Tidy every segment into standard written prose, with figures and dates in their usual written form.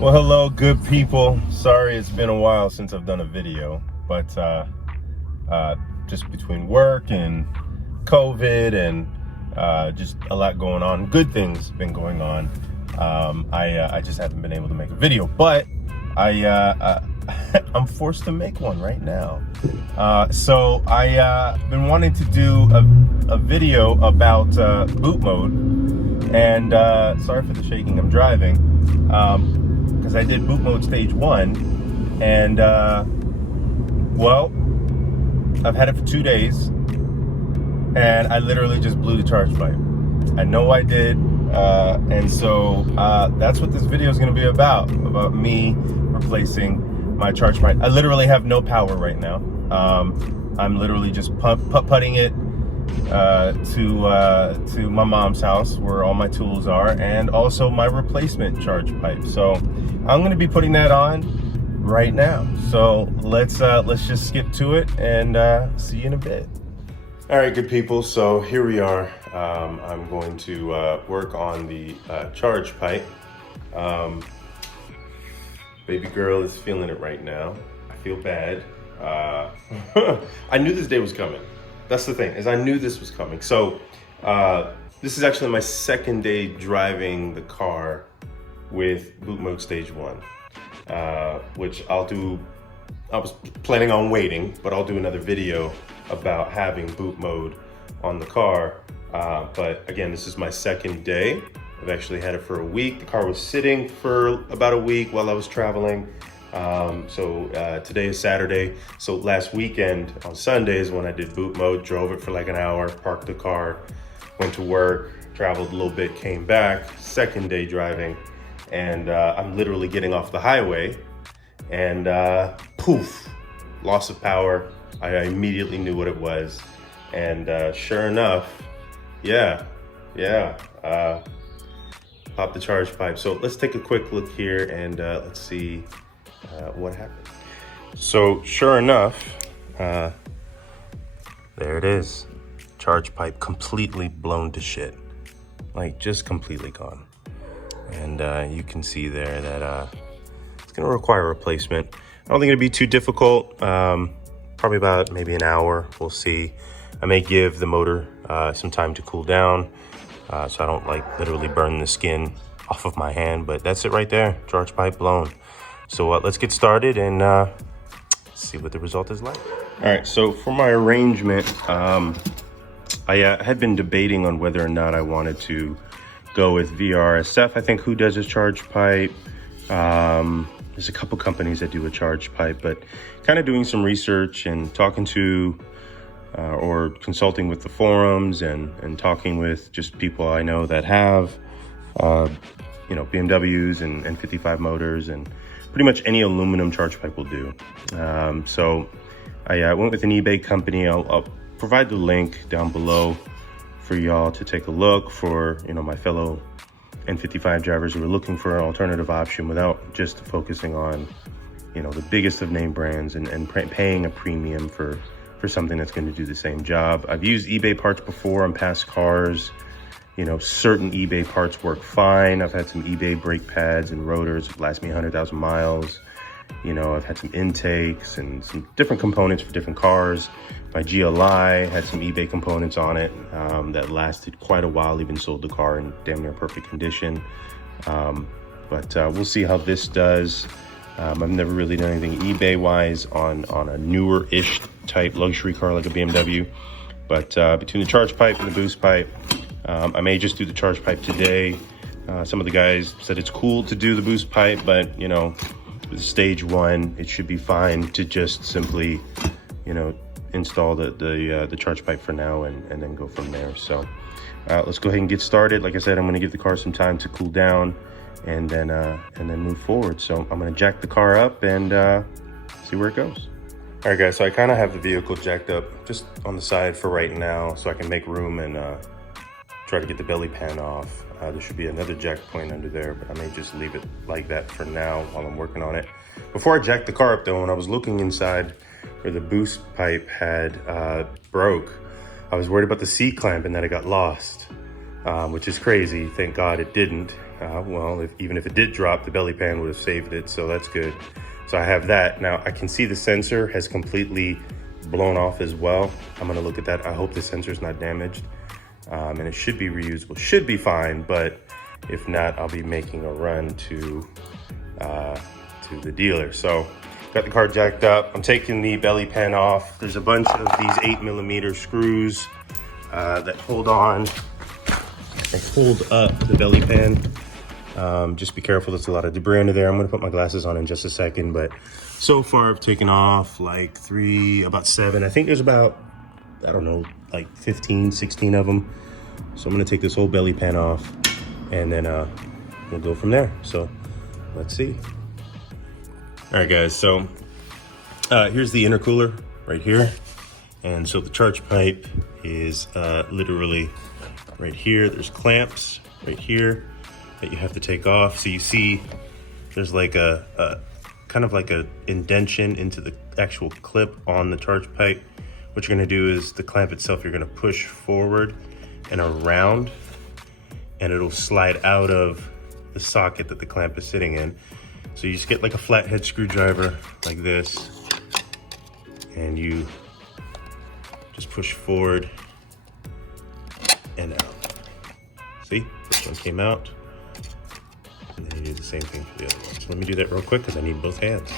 Well, hello, good people. Sorry it's been a while since I've done a video, but just between work and COVID and just a lot going on, good things been going on. I just haven't been able to make a video, but I'm forced to make one right now. So I been wanting to do a video about boot mode, and sorry for the shaking, I'm driving. Because I did boot mode stage 1, and well, I've had it for 2 days, and I literally just blew the charge pipe. I know I did, and so that's what this video is going to be about me replacing my charge pipe. I literally have no power right now. I'm literally just putting it to my mom's house where all my tools are, and also my replacement charge pipe. So I'm going to be putting that on right now. So let's just skip to it and see you in a bit. All right, good people. So here we are. I'm going to work on the charge pipe. Baby girl is feeling it right now. I feel bad. I knew this day was coming. That's the thing, is I knew this was coming. So this is actually my second day driving the car with boot mode stage 1, which I'll do. I was planning on waiting, but I'll do another video about having boot mode on the car. But again, this is my second day. I've actually had it for a week. The car was sitting for about a week while I was traveling. Today is Saturday. So last weekend on Sundays when I did boot mode, drove it for like an hour, parked the car, went to work, traveled a little bit, came back, second day driving, and I'm literally getting off the highway, and poof, loss of power. I immediately knew what it was, and sure enough, popped the charge pipe. So let's take a quick look here and let's see what happened. So sure enough, there it is. Charge pipe completely blown to shit. Like just completely gone. And you can see there that it's gonna require a replacement. I don't think it'd be too difficult. Probably about maybe an hour, we'll see. I may give the motor some time to cool down so I don't like literally burn the skin off of my hand, but that's it right there, charge pipe blown. So let's get started and see what the result is like. All right, so for my arrangement, I had been debating on whether or not I wanted to go with VRSF. I think who does a charge pipe. There's a couple companies that do a charge pipe, but kind of doing some research and talking to or consulting with the forums and talking with just people I know that have, BMWs and N55 motors, and pretty much any aluminum charge pipe will do. So I went with an eBay company. I'll provide the link down below for y'all to take a look for, my fellow N55 drivers who are looking for an alternative option without just focusing on, the biggest of name brands and paying a premium for something that's going to do the same job. I've used eBay parts before on past cars. Certain eBay parts work fine. I've had some eBay brake pads and rotors that last me 100,000 miles. I've had some intakes and some different components for different cars. My GLI had some eBay components on it that lasted quite a while, even sold the car in damn near perfect condition. But we'll see how this does. I've never really done anything eBay-wise on a newer-ish type luxury car like a BMW. But between the charge pipe and the boost pipe, I may just do the charge pipe today. Some of the guys said it's cool to do the boost pipe, but with stage 1, it should be fine to just simply, install the charge pipe for now and then go from there. So let's go ahead and get started. Like I said, I'm going to give the car some time to cool down and then move forward. So I'm going to jack the car up and see where it goes. All right, guys, so I kind of have the vehicle jacked up just on the side for right now so I can make room and try to get the belly pan off. There should be another jack point under there, but I may just leave it like that for now while I'm working on it. Before I jacked the car up though, when I was looking inside where the boost pipe had broke, I was worried about the C-clamp and that it got lost. which is crazy. Thank God it didn't. Well, even if it did drop, the belly pan would have saved it, so that's good. So I have that. Now I can see the sensor has completely blown off as well. I'm gonna look at that. I hope the sensor's not damaged. And it should be reusable, should be fine, but if not, I'll be making a run to the dealer. So got the car jacked up. I'm taking the belly pan off. There's a bunch of these 8mm screws that hold on. They hold up the belly pan. Just be careful, there's a lot of debris under there. I'm gonna put my glasses on in just a second, but so far I've taken off like about 7. I think there's about, I don't know, like 15, 16 of them. So I'm gonna take this whole belly pan off and then we'll go from there. So let's see. All right guys, so here's the intercooler right here. And so the charge pipe is literally right here. There's clamps right here that you have to take off. So you see there's like a kind of like a indentation into the actual clip on the charge pipe. What you're gonna do is the clamp itself, you're gonna push forward and around, and it'll slide out of the socket that the clamp is sitting in. So you just get like a flathead screwdriver like this, and you just push forward and out. See, this one came out, and then you do the same thing for the other one. So let me do that real quick because I need both hands.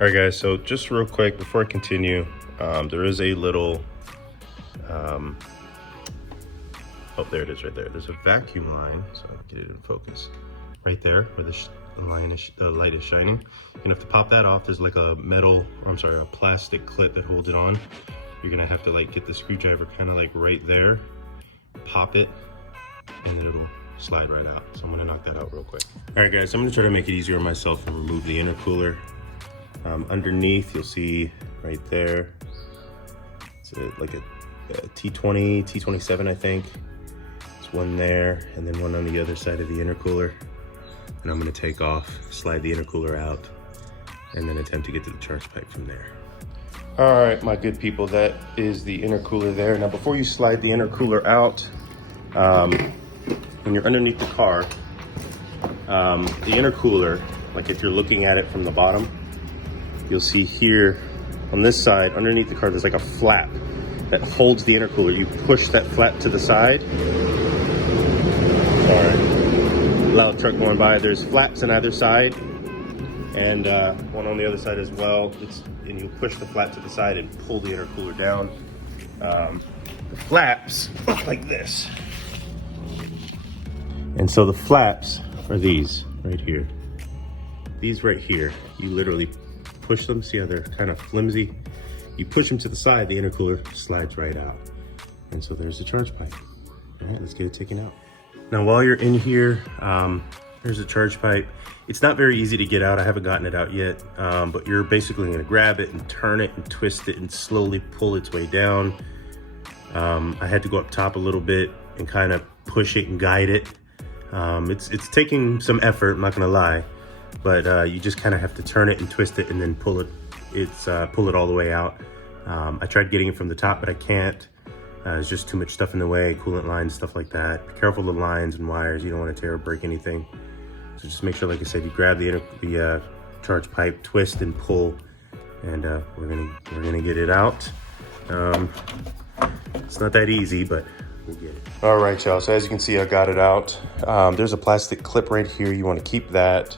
All right guys, so just real quick before I continue, there is a little, oh, there it is right there. There's a vacuum line, so I'll get it in focus. Right there where the light is shining. You're gonna have to pop that off. There's like a a plastic clip that holds it on. You're gonna have to like get the screwdriver kind of like right there, pop it, and then it'll slide right out. So I'm gonna knock that out real quick. All right guys, I'm gonna try to make it easier on myself and remove the intercooler. Underneath, you'll see right there, it's like a T20, T27, I think. There's one there, and then one on the other side of the intercooler. And I'm gonna take off, slide the intercooler out, and then attempt to get to the charge pipe from there. All right, my good people, that is the intercooler there. Now, before you slide the intercooler out, when you're underneath the car, the intercooler, like if you're looking at it from the bottom, you'll see here on this side, underneath the car, there's like a flap that holds the intercooler. You push that flap to the side. Sorry, loud truck going by. There's flaps on either side and one on the other side as well. And you push the flap to the side and pull the intercooler down. The flaps look like this. And so the flaps are these right here. These right here, you literally push them, see how they're kind of flimsy? You push them to the side, the intercooler slides right out. And so there's the charge pipe. All right, let's get it taken out. Now, while you're in here, there's the charge pipe. It's not very easy to get out. I haven't gotten it out yet, but you're basically gonna grab it and turn it and twist it and slowly pull its way down. I had to go up top a little bit and kind of push it and guide it. It's taking some effort, I'm not gonna lie. But you just kind of have to turn it and twist it and then pull it all the way out. I tried getting it from the top, but I can't. There's just too much stuff in the way, coolant lines, stuff like that. Be careful of the lines and wires. You don't want to tear or break anything. So just make sure, like I said, you grab the charge pipe, twist and pull, and we're gonna get it out. It's not that easy, but we'll get it. All right, y'all. So as you can see, I got it out. There's a plastic clip right here. You want to keep that.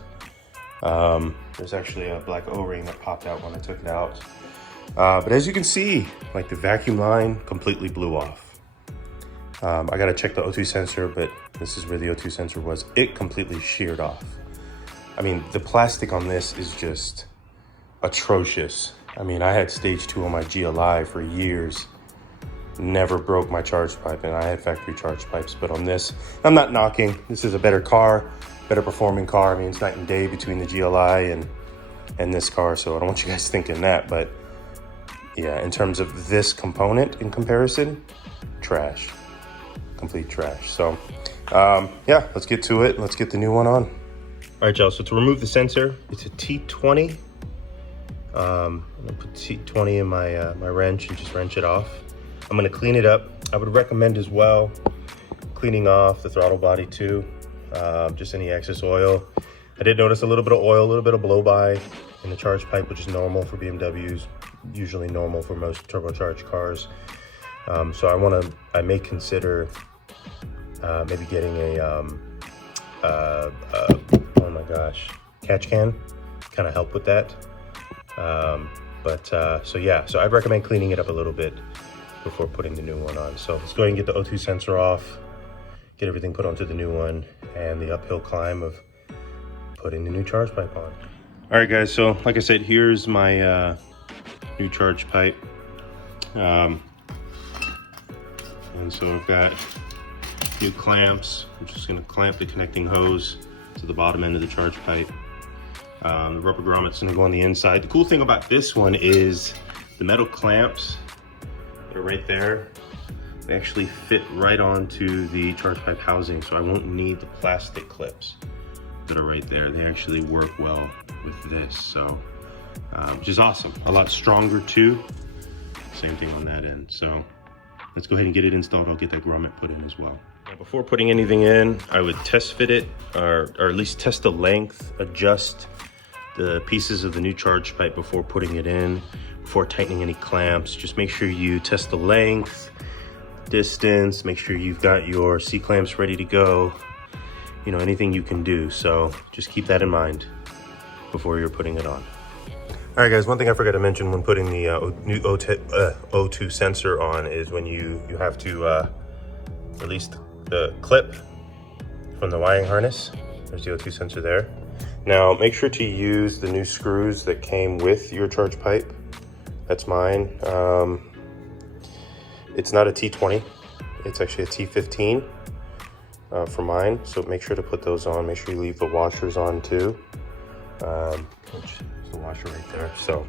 There's actually a black O-ring that popped out when I took it out. But as you can see, like the vacuum line completely blew off. I gotta check the O2 sensor, but this is where the O2 sensor was. It completely sheared off. I mean, the plastic on this is just atrocious. I mean, I had stage 2 on my GLI for years. Never broke my charge pipe, and I had factory charge pipes. But on this, I'm not knocking. This is a better car, better performing car. I mean, it's night and day between the GLI and this car, so I don't want you guys thinking that. But yeah, in terms of this component in comparison, trash, complete trash. So yeah, let's get to it. Let's get the new one on. All right, y'all, so to remove the sensor, it's a T20. I'm gonna put T20 in my wrench and just wrench it off. I'm gonna clean it up. I would recommend as well cleaning off the throttle body too, just any excess oil. I did notice a little bit of oil, a little bit of blow by in the charge pipe, which is normal for BMWs, usually normal for most turbocharged cars. So I may consider maybe getting a oh my gosh, catch can, kind of help with that. So yeah, so I'd recommend cleaning it up a little bit before putting the new one on. So let's go ahead and get the O2 sensor off, get everything put onto the new one, and the uphill climb of putting the new charge pipe on. All right guys, so like I said, here's my new charge pipe. And so I've got new clamps. I'm just gonna clamp the connecting hose to the bottom end of the charge pipe. The rubber grommet's gonna go on the inside. The cool thing about this one is the metal clamps that are right there, they actually fit right onto the charge pipe housing, so I won't need the plastic clips that are right there. They actually work well with this, so which is awesome. A lot stronger too. Same thing on that end. So let's go ahead and get it installed. I'll get that grommet put in as well. Now, before putting anything in, I would test fit it, or at least test the length, adjust the pieces of the new charge pipe before putting it in, before tightening any clamps. Just make sure you test the length, distance, make sure you've got your C-clamps ready to go, you know, anything you can do. So just keep that in mind before you're putting it on. All right guys, one thing I forgot to mention when putting the new O2 sensor on is when you have to release the clip from the wiring harness. There's the O2 sensor there. Now make sure to use the new screws that came with your charge pipe. That's mine. It's not a T20, it's actually a T15 for mine. So make sure to put those on. Make sure you leave the washers on too. Which is the washer right there. So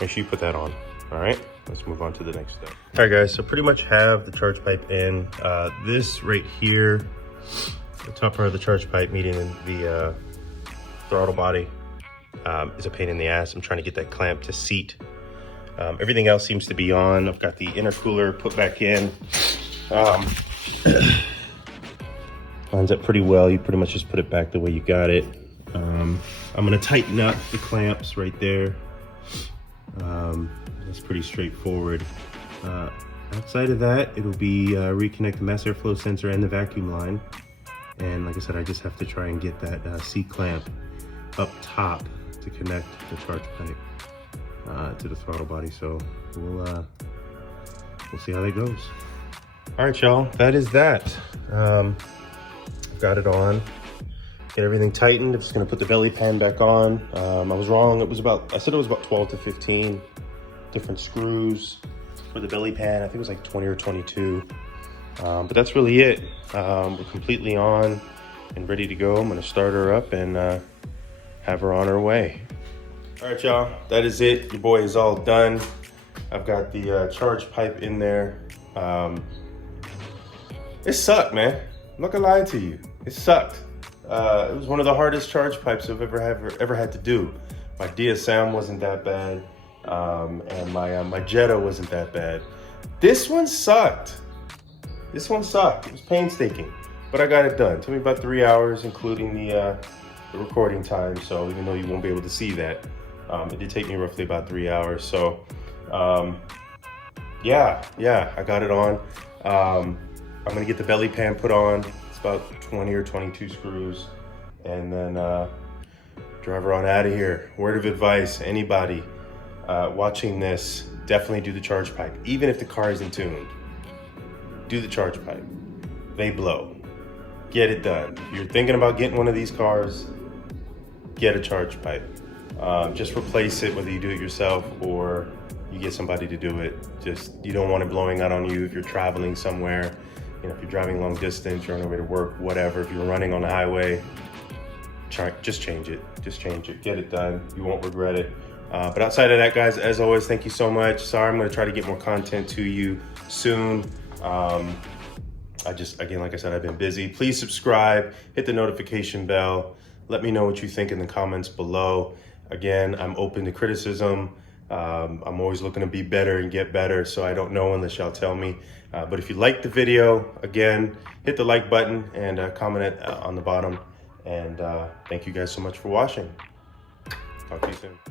make sure you put that on. All right, let's move on to the next step. All right guys, so pretty much have the charge pipe in. This right here, the top part of the charge pipe meeting the throttle body is a pain in the ass. I'm trying to get that clamp to seat. Everything else seems to be on. I've got the intercooler put back in. Lines up pretty well. You pretty much just put it back the way you got it. I'm gonna tighten up the clamps right there. That's pretty straightforward. Outside of that, it'll be reconnect the mass airflow sensor and the vacuum line. And like I said, I just have to try and get that C-clamp up top to connect the charge pipe to the throttle body. So we'll see how that goes. All right, y'all, that is that. I've got it on. Get everything tightened. I'm just gonna put the belly pan back on. I was wrong. I said it was about 12 to 15 different screws for the belly pan. I think it was like 20 or 22. But that's really it. We're completely on and ready to go. I'm gonna start her up and have her on her way. All right, y'all, that is it. Your boy is all done. I've got the charge pipe in there. It sucked, man. I'm not gonna lie to you. It sucked. It was one of the hardest charge pipes I've ever had to do. My DSM wasn't that bad, and my Jetta wasn't that bad. This one sucked. This one sucked. It was painstaking, but I got it done. It took me about 3 hours, including the recording time. So even though you won't be able to see that, it did take me roughly about 3 hours. So yeah, I got it on. I'm gonna get the belly pan put on. It's about 20 or 22 screws, and then drive her on out of here. Word of advice, anybody watching this, definitely do the charge pipe. Even if the car isn't tuned, do the charge pipe. They blow. Get it done. If you're thinking about getting one of these cars, get a charge pipe. Just replace it, whether you do it yourself or you get somebody to do it. Just, you don't want it blowing out on you if you're traveling somewhere. You know, if you're driving long distance, you're on your way to work, whatever. If you're running on the highway, just change it. Just change it. Get it done. You won't regret it. But outside of that, guys, as always, thank you so much. Sorry, I'm going to try to get more content to you soon. Again, like I said, I've been busy. Please subscribe, hit the notification bell. Let me know what you think in the comments below. Again, I'm open to criticism. I'm always looking to be better and get better, so I don't know unless y'all tell me. But if you liked the video, again, hit the like button and comment it on the bottom. And thank you guys so much for watching. Talk to you soon.